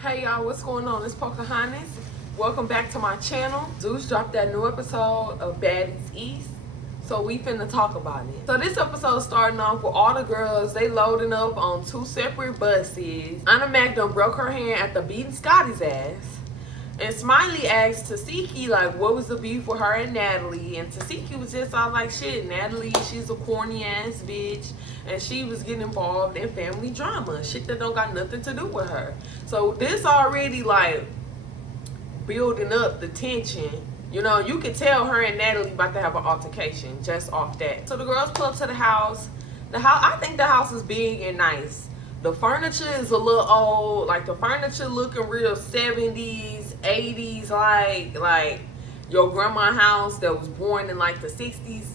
Hey y'all, what's going on? It's Pocahontas. Welcome back to my channel. Zeus dropped that new episode of Baddies East, so we finna talk about it. So this episode starting off with all the girls, they loading up on two separate buses. Anna Mac done broke her hand after beating Scotty's ass. And Smiley asked Tasiki, like, what was the beef with her and Natalie? And Tasiki was just all like, shit, Natalie, she's a corny ass bitch. And she was getting involved in family drama. Shit that don't got nothing to do with her. So this already, like, building up the tension. You know, you can tell her and Natalie about to have an altercation just off that. So the girls pull up to the house. I think the house is big and nice. The furniture is a little old. Like, the furniture looking real 70s. 80s, like your grandma house that was born in like the 60s.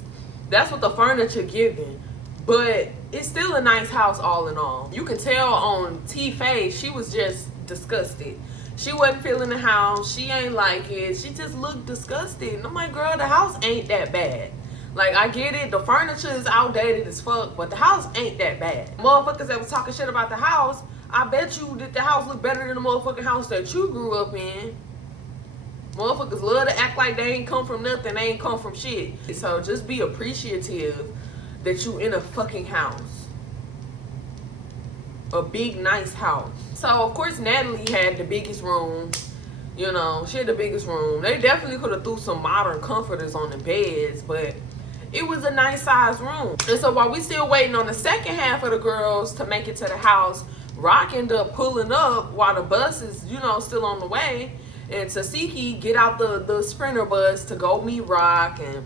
That's what the furniture giving, but it's still a nice house all in all. You can tell on T face she was just disgusted. She wasn't feeling the house. She ain't like it. She just looked disgusted. And I'm like, girl, the house ain't that bad. Like, I get it, the furniture is outdated as fuck, but the house ain't that bad. Motherfuckers that was talking shit about the house, I bet you that the house look better than the motherfucking house that you grew up in. Motherfuckers love to act like they ain't come from nothing, they ain't come from shit. So just be appreciative that you in a fucking house. A big, nice house. So, of course, Natalie had the biggest room. You know, she had the biggest room. They definitely could have threw some modern comforters on the beds, but it was a nice size room. And so while we still waiting on the second half of the girls to make it to the house, Rock ended up pulling up while the bus is, you know, still on the way. And Tasiki get out the Sprinter bus to go meet Rock. And,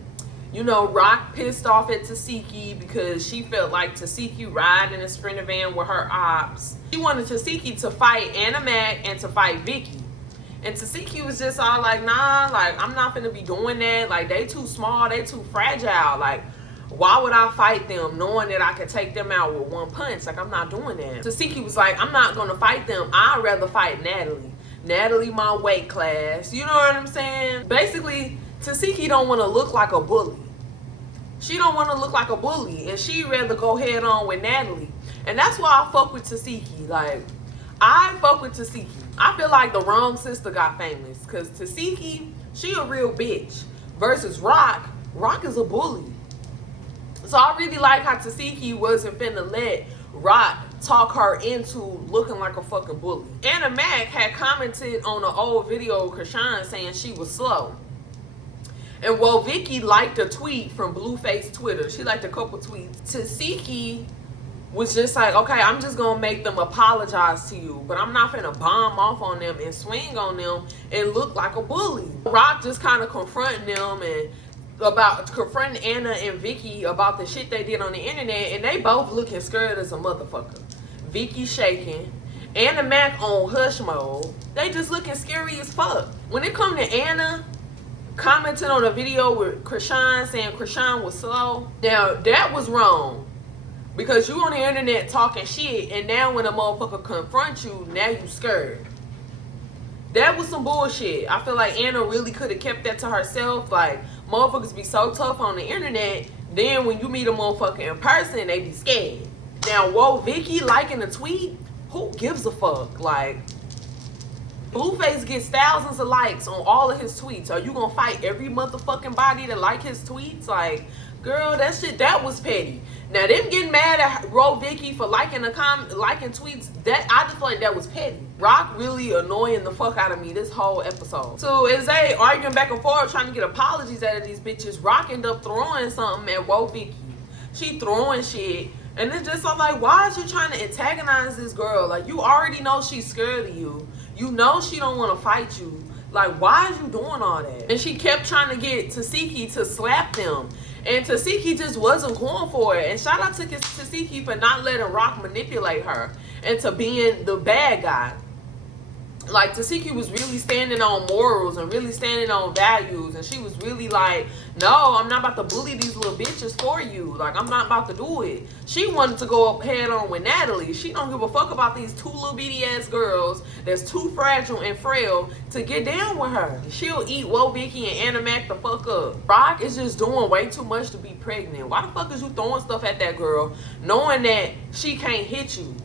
you know, Rock pissed off at Tasiki because she felt like Tasiki ride in a Sprinter van with her ops. She wanted Tasiki to fight Anna Mac and to fight Vicky. And Tasiki was just all like, nah, like, I'm not gonna be doing that. Like, they too small, they too fragile. Like, why would I fight them knowing that I could take them out with one punch? Like, I'm not doing that. Tasiki was like, I'm not gonna fight them. I'd rather fight Natalie. Natalie, my weight class. You know what I'm saying? Basically, Tasiki don't want to look like a bully. She don't want to look like a bully. And she'd rather go head on with Natalie. And that's why I fuck with Tasiki. Like, I fuck with Tasiki. I feel like the wrong sister got famous. Because Tasiki, she a real bitch. Versus Rock, Rock is a bully. So I really like how Tasiki wasn't finna let Rock talk her into looking like a fucking bully. Anna Mac had commented on an old video of Krishan saying she was slow. And well, Vicky liked a tweet from Blueface Twitter. She liked a couple tweets. Tasiki was just like, okay, I'm just gonna make them apologize to you, but I'm not finna bomb off on them and swing on them and look like a bully. Rock just kind of confronting them and confronting Anna and Vicky about the shit they did on the internet, and they both looking scared as a motherfucker. Vicky shaking, Anna Mac on hush mode. They just looking scary as fuck. When it come to Anna commenting on a video with Krishan saying Krishan was slow, now that was wrong. Because you on the internet talking shit, and now when a motherfucker confronts you, now you scared. That was some bullshit. I feel like Anna really could have kept that to herself. Like, motherfuckers be so tough on the internet, then when you meet a motherfucker in person, they be scared. Now, whoa, Vicky liking a tweet? Who gives a fuck? Like, Blueface gets thousands of likes on all of his tweets. Are you gonna fight every motherfucking body to like his tweets? Like, girl, that shit, that was petty. Now, them getting mad at Vicky for liking tweets, that I just feel like that was petty. Rock really annoying the fuck out of me this whole episode. So as they arguing back and forth trying to get apologies out of these bitches, Rock end up throwing something at Vicky. She throwing shit. And it's just I'm like, why is you trying to antagonize this girl? Like, you already know she's scared of you. You know she don't want to fight you. Like, why is you doing all that? And she kept trying to get Tasiki to slap them. And Tasiki just wasn't going for it. And shout out to Tasiki for not letting Rock manipulate her into being the bad guy. Like, Tasiki was really standing on morals and really standing on values. And she was really like, no, I'm not about to bully these little bitches for you. Like, I'm not about to do it. She wanted to go up head on with Natalie. She don't give a fuck about these two little bitty ass girls that's too fragile and frail to get down with her. She'll eat Vicky and Anna Mac the fuck up. Rock is just doing way too much to be pregnant. Why the fuck is you throwing stuff at that girl knowing that she can't hit you?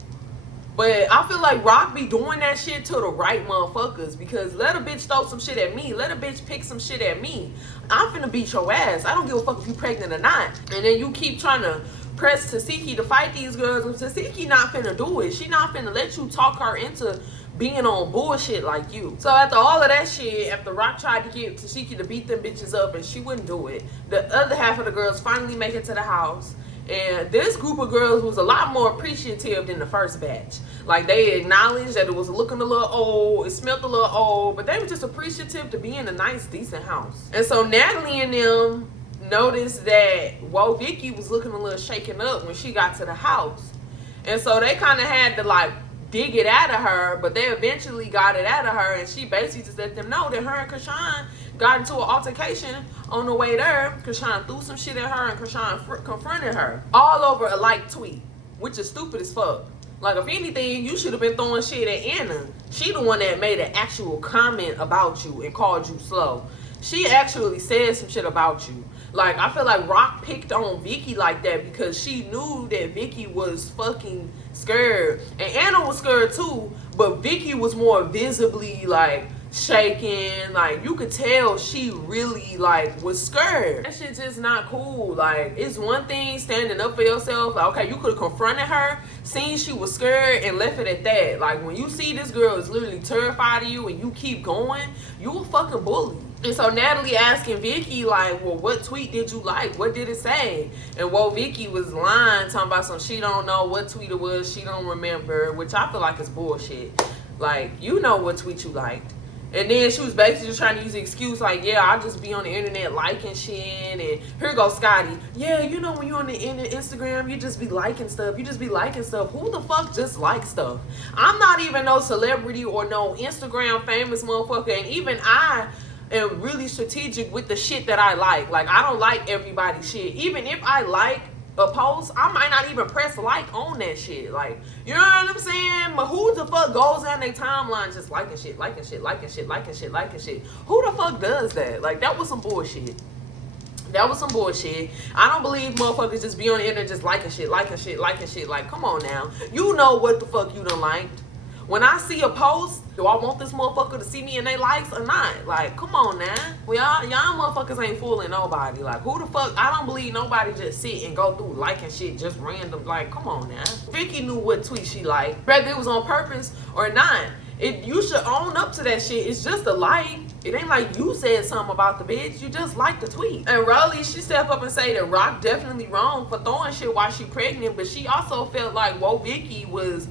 But I feel like Rock be doing that shit to the right motherfuckers, because let a bitch throw some shit at me. Let a bitch pick some shit at me. I'm finna beat your ass. I don't give a fuck if you pregnant or not. And then you keep trying to press Tasiki to fight these girls, and Tasiki not finna do it. She not finna let you talk her into being on bullshit like you. So after all of that shit, after Rock tried to get Tasiki to beat them bitches up and she wouldn't do it, the other half of the girls finally make it to the house. And this group of girls was a lot more appreciative than the first batch. Like, they acknowledged that it was looking a little old, it smelled a little old, but they were just appreciative to be in a nice, decent house. And so Natalie and them noticed that Whoa Vicky was looking a little shaken up when she got to the house. And so they kind of had to, like, dig it out of her, but they eventually got it out of her, and she basically just let them know that her and Krishan got into an altercation on the way there. Krishan threw some shit at her, and Krishan confronted her all over a like tweet, which is stupid as fuck. Like, if anything, you should have been throwing shit at Anna. She the one that made an actual comment about you and called you slow. She actually said some shit about you. Like, I feel like Rock picked on Vicky like that because she knew that Vicky was fucking scared. And Anna was scared too, but Vicky was more visibly, like, shaking. Like, you could tell she really, like, was scared. That shit just not cool. Like, it's one thing standing up for yourself. Like, okay, you could have confronted her, seen she was scared, and left it at that. Like, when you see this girl is literally terrified of you and you keep going, you a fucking bully. And so Natalie asking Vicky, like, well, what tweet did you like? What did it say? And well, Vicky was lying, talking about some she don't know what tweet it was, she don't remember, which I feel like is bullshit. Like, you know what tweet you liked. And then she was basically just trying to use the excuse, like, yeah, I'll just be on the internet liking shit. And here goes Scotty. Yeah, you know, when you're on the Instagram, you just be liking stuff. You just be liking stuff. Who the fuck just likes stuff? I'm not even no celebrity or no Instagram famous motherfucker. And even I am really strategic with the shit that I like. Like, I don't like everybody's shit. Even if I like a post, I might not even press like on that shit. Like, you know what I'm saying? But who the fuck goes down their timeline just liking shit, liking shit, liking shit, liking shit, liking shit? Who the fuck does that? Like, that was some bullshit. That was some bullshit. I don't believe motherfuckers just be on the internet just liking shit, liking shit, liking shit. Like, come on now. You know what the fuck you done liked. When I see a post, do I want this motherfucker to see me in their likes or not? Like, come on now. Well, y'all motherfuckers ain't fooling nobody. Like, who the fuck? I don't believe nobody just sit and go through liking shit just random. Like, come on now. Vicky knew what tweet she liked, whether it was on purpose or not. You should own up to that shit. It's just a like. It ain't like you said something about the bitch. You just liked the tweet. And Rolly, she stepped up and say that Rock definitely wrong for throwing shit while she pregnant, but she also felt like Whoa Vicky was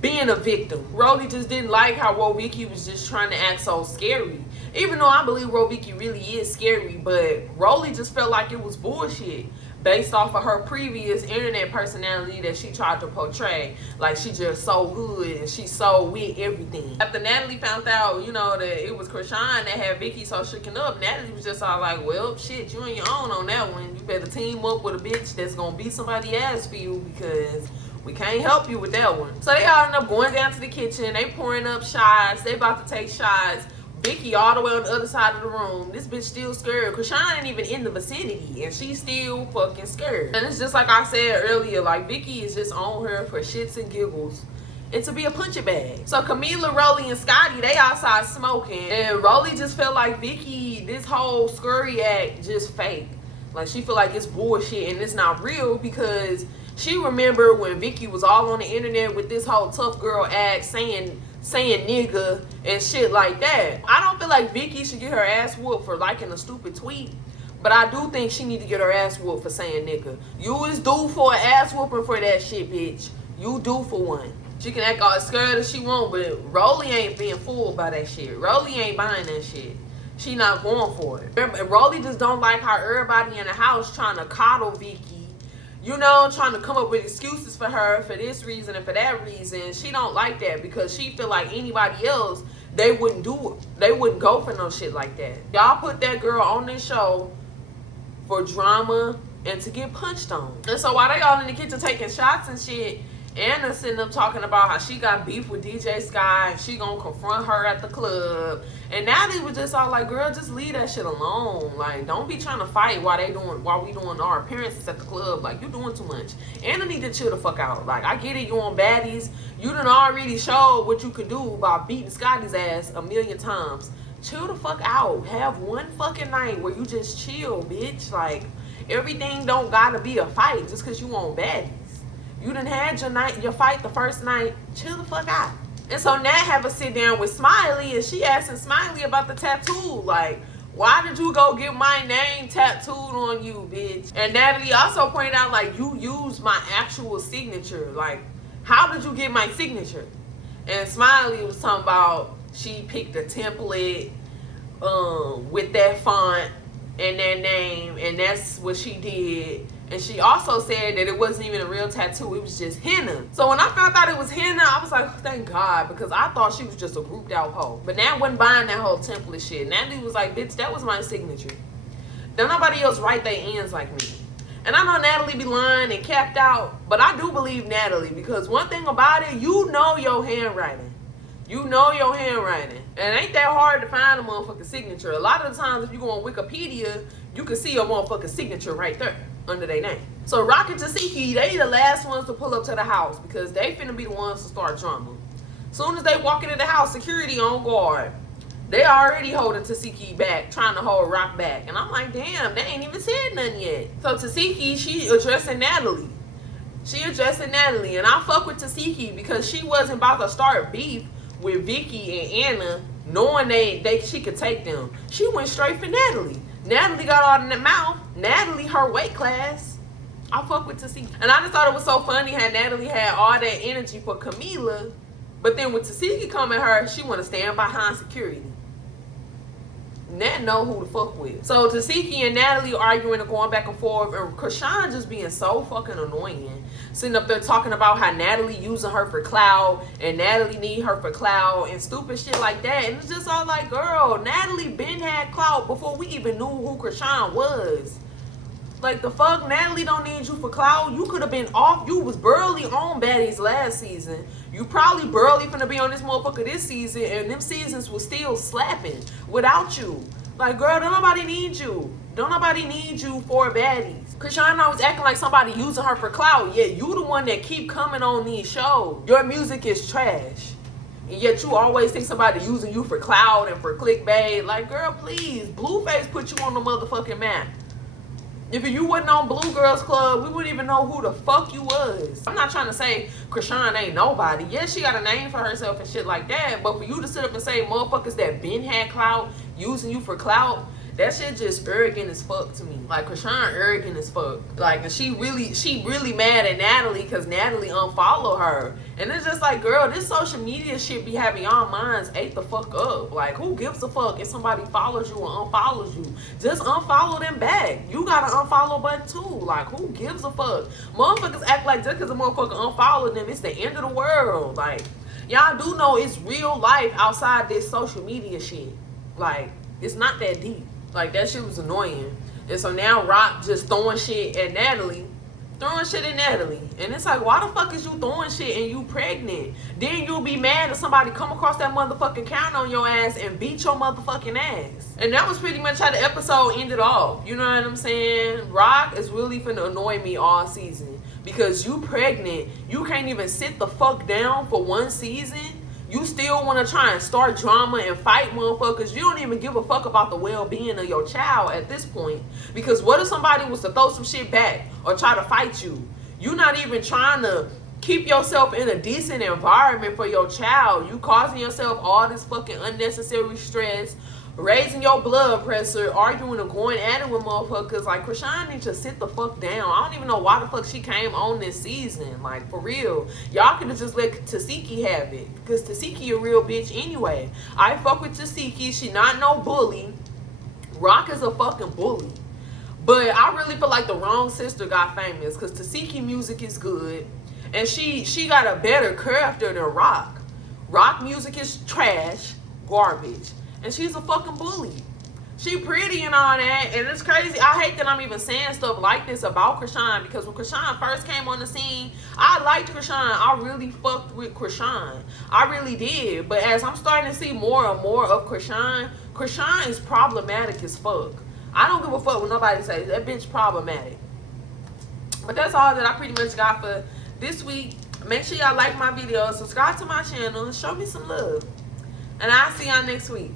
being a victim. Rolly just didn't like how Whoa Vicky was just trying to act so scary. Even though I believe Whoa Vicky really is scary, but Rolly just felt like it was bullshit based off of her previous internet personality that she tried to portray. Like, she just so good and she's so with everything. After Natalie found out, you know, that it was Krishan that had Vicky so shaken up, Natalie was just all like, well, shit, you on your own on that one. You better team up with a bitch that's gonna beat somebody ass for you, because we can't help you with that one. So they all end up going down to the kitchen. They pouring up shots. They about to take shots. Vicky all the way on the other side of the room. This bitch still scared. Krishan ain't even in the vicinity, and she's still fucking scared. And it's just like I said earlier, like, Vicky is just on her for shits and giggles and to be a punching bag. So Camila, Rolly, and Scotty, they outside smoking. And Rolly just felt like Vicky, this whole scurry act just fake. Like, she feel like it's bullshit and it's not real, because she remember when Vicky was all on the internet with this whole tough girl act, saying nigga and shit like that. I don't feel like Vicky should get her ass whooped for liking a stupid tweet, but I do think she need to get her ass whooped for saying nigga. You is due for an ass whooping for that shit, bitch. You due for one. She can act all scared as she want, but Rolly ain't being fooled by that shit. Rolly ain't buying that shit. She not going for it. And Rolly just don't like how everybody in the house trying to coddle Vicky. You know, trying to come up with excuses for her for this reason and for that reason. She don't like that, because she feel like anybody else, they wouldn't do it. They wouldn't go for no shit like that. Y'all put that girl on this show for drama and to get punched on. And so while they all in the kitchen taking shots and shit, Anna sitting up talking about how she got beef with DJ Sky and she gonna confront her at the club. And Natalie was just all like, girl, just leave that shit alone. Like, don't be trying to fight while we doing our appearances at the club. Like, you doing too much. Anna need to chill the fuck out. Like, I get it, you on Baddies. You done already showed what you could do by beating Scotty's ass a million times. Chill the fuck out. Have one fucking night where you just chill, bitch. Like, everything don't gotta be a fight just cause you on Baddies. You done had your fight the first night. Chill the fuck out. And so Nat have a sit down with Smiley, and she asking Smiley about the tattoo. Like, why did you go get my name tattooed on you, bitch? And Natalie also pointed out, like, you used my actual signature. Like, how did you get my signature? And Smiley was talking about she picked a template with that font and that name, and that's what she did. And she also said that it wasn't even a real tattoo, it was just henna. So when I found out it was henna, I was like, oh, thank God, because I thought she was just a grouped out hoe. But Nat wasn't buying that whole template shit. Natalie was like, bitch, that was my signature. Don't nobody else write their ends like me. And I know Natalie be lying and capped out, but I do believe Natalie, because one thing about it, you know your handwriting. You know your handwriting. And it ain't that hard to find a motherfucking signature. A lot of the times if you go on Wikipedia, you can see a motherfucking signature right there under their name. So Rock and Tasiki, they the last ones to pull up to the house because they finna be the ones to start drama. Soon as they walk into the house, security on guard. They already holding Tasiki back, trying to hold Rock back. And I'm like, damn, they ain't even said nothing yet. So Tasiki, she addressing Natalie. And I fuck with Tasiki because she wasn't about to start beef with Vicky and Anna, knowing she could take them. She went straight for Natalie. Natalie got all in the mouth. Natalie, her weight class. I fuck with Tasiki. And I just thought it was so funny how Natalie had all that energy for Camila, but then with Tasiki coming her, she want to stand behind security. Nat know who to fuck with. So Tasiki and Natalie arguing and going back and forth, and Krishan just being so fucking annoying. Sitting up there talking about how Natalie using her for clout and Natalie need her for clout and stupid shit like that. And it's just all like, girl, Natalie been had clout before we even knew who Krishan was. Like, the fuck, Natalie don't need you for clout. You could have been off. You was barely on Baddies last season. You probably barely finna be on this motherfucker this season, and them seasons was still slapping without you. Like, girl, don't nobody need you. Don't nobody need you for Baddies. Krishan always acting like somebody using her for clout, yet you the one that keep coming on these shows. Your music is trash. And yet you always think somebody using you for clout and for clickbait. Like, girl, please. Blueface put you on the motherfucking map. If you wasn't on Blue Girls Club, we wouldn't even know who the fuck you was. I'm not trying to say Krishan ain't nobody. Yes, she got a name for herself and shit like that. But for you to sit up and say motherfuckers that been had clout, using you for clout, that shit just arrogant as fuck to me. Like, Krishan arrogant as fuck. Like, and she really mad at Natalie because Natalie unfollowed her. And it's just like, girl, this social media shit be having y'all minds ate the fuck up. Like, who gives a fuck if somebody follows you or unfollows you? Just unfollow them back. You got an unfollow button too. Like, who gives a fuck? Motherfuckers act like just because a motherfucker unfollowed them, it's the end of the world. Like, y'all do know it's real life outside this social media shit. Like, it's not that deep. Like, that shit was annoying. And so now Rock just throwing shit at Natalie. And it's like, why the fuck is you throwing shit and you pregnant? Then you'll be mad if somebody come across that motherfucking counter on your ass and beat your motherfucking ass. And that was pretty much how the episode ended off. You know what I'm saying? Rock is really finna annoy me all season. Because you pregnant, you can't even sit the fuck down for one season. You still want to try and start drama and fight motherfuckers. You don't even give a fuck about the well-being of your child at this point. Because what if somebody was to throw some shit back or try to fight you? You're not even trying to keep yourself in a decent environment for your child. You causing yourself all this fucking unnecessary stress, raising your blood pressure, arguing and going at it with motherfuckers. Like, Krishan needs to sit the fuck down. I don't even know why the fuck she came on this season. Like, for real. Y'all could have just let Tasiki have it. Because Tasiki a real bitch anyway. I fuck with Tasiki. She not no bully. Rock is a fucking bully. But I really feel like the wrong sister got famous. Because Tasiki music is good. And she got a better character than Rock. Rock music is trash. Garbage. And she's a fucking bully. She pretty and all that, and it's crazy. I hate that I'm even saying stuff like this about Krishan, because when Krishan first came on the scene, I liked Krishan. I really fucked with Krishan. I really did. But as I'm starting to see more and more of Krishan, Krishan is problematic as fuck. I don't give a fuck when nobody says that bitch problematic. But that's all that I pretty much got for this week. Make sure y'all like my video, subscribe to my channel, and show me some love. And I'll see y'all next week.